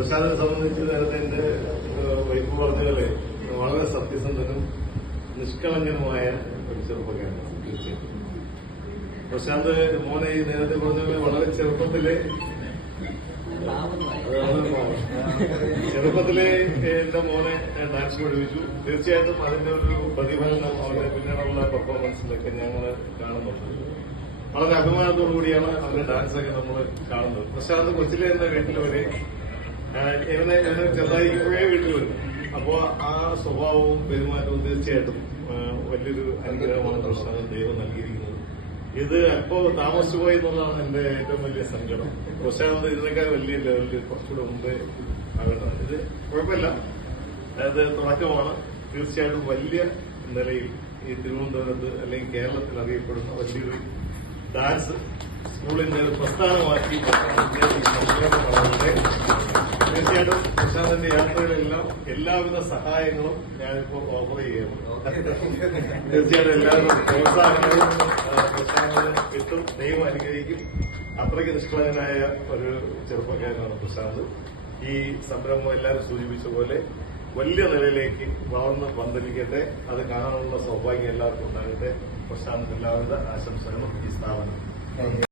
പ്രശാന്തിനെ സംബന്ധിച്ച് നേരത്തെ എന്റെ വൈഫ് പറഞ്ഞപോലെ വളരെ സത്യസന്ധനും നിഷ്കളങ്കനുമായ ഒരു ചെറുപ്പക്കാരനാണ്. തീർച്ചയായിട്ടും പ്രശാന്ത് മോനെ ഈ നേരത്തെ പറഞ്ഞ വളരെ ചെറുപ്പത്തിലെ എന്റെ മോനെ ഡാൻസ് പഠിപ്പിച്ചു. തീർച്ചയായിട്ടും അതിന്റെ ഒരു പ്രതിഫലനം അവരുടെ പിന്നീടുള്ള പെർഫോമൻസിലൊക്കെ ഞങ്ങൾ കാണുന്നുണ്ട്. വളരെ അഭിമാനത്തോടു കൂടിയാണ് അവരുടെ ഡാൻസൊക്കെ നമ്മൾ കാണുന്നത്. പ്രശാന്ത് കൊച്ചിലെ എന്ന വീട്ടിൽ വരെ ഇവനെ ചെറുതായിരിക്കുമ്പോഴേ വീട്ടിൽ വരും. അപ്പോ ആ സ്വഭാവവും പെരുമാറ്റവും തീർച്ചയായിട്ടും വലിയൊരു അനുഗ്രഹമാണ് പ്രശാന്ത് ദൈവം നൽകിയിരിക്കുന്നത്. ഇത് അപ്പോ താമസിച്ചു പോയി എന്നുള്ളതാണ് എന്റെ ഏറ്റവും വലിയ സങ്കടം. പ്രശാന്ത് ഇതിനേക്കാൾ വലിയ ലെവലിൽ കുറച്ചുകൂടെ മുമ്പേ ആകേണ്ടതാണ്. ഇത് കുഴപ്പമില്ല, അതായത് തുടക്കമാണ്. തീർച്ചയായിട്ടും വലിയ നിലയിൽ ഈ തിരുവനന്തപുരത്ത് അല്ലെങ്കിൽ കേരളത്തിൽ അറിയപ്പെടുന്ന വലിയൊരു ഡാൻസ് സ്കൂളിന്റെ ഒരു പ്രസ്ഥാനമാക്കി തീർച്ചയായിട്ടും പ്രശാന്തിന്റെ യാത്രയിലെല്ലാം എല്ലാവിധ സഹായങ്ങളും ഞാനിപ്പോൾ ഓഫർ ചെയ്യുകയാണ്. തീർച്ചയായിട്ടും എല്ലാവരും പ്രോത്സാഹനങ്ങളും പ്രശാന്തിന് കിട്ടും. ദൈവം അനുഗ്രഹിക്കും. അത്രയ്ക്ക് നിഷ്കളങ്കനായ ഒരു ചെറുപ്പക്കാരനാണ് പ്രശാന്ത്. ഈ സംരംഭം എല്ലാവരും സൂചിപ്പിച്ച പോലെ വലിയ നിലയിലേക്ക് വളർന്ന് പന്തലിക്കട്ടെ. അത് കാണാനുള്ള സൗഭാഗ്യം എല്ലാവർക്കും ഉണ്ടാകട്ടെ. പ്രശാന്ത് എല്ലാവിധ ആശംസകളും ഈ സ്ഥാപനം.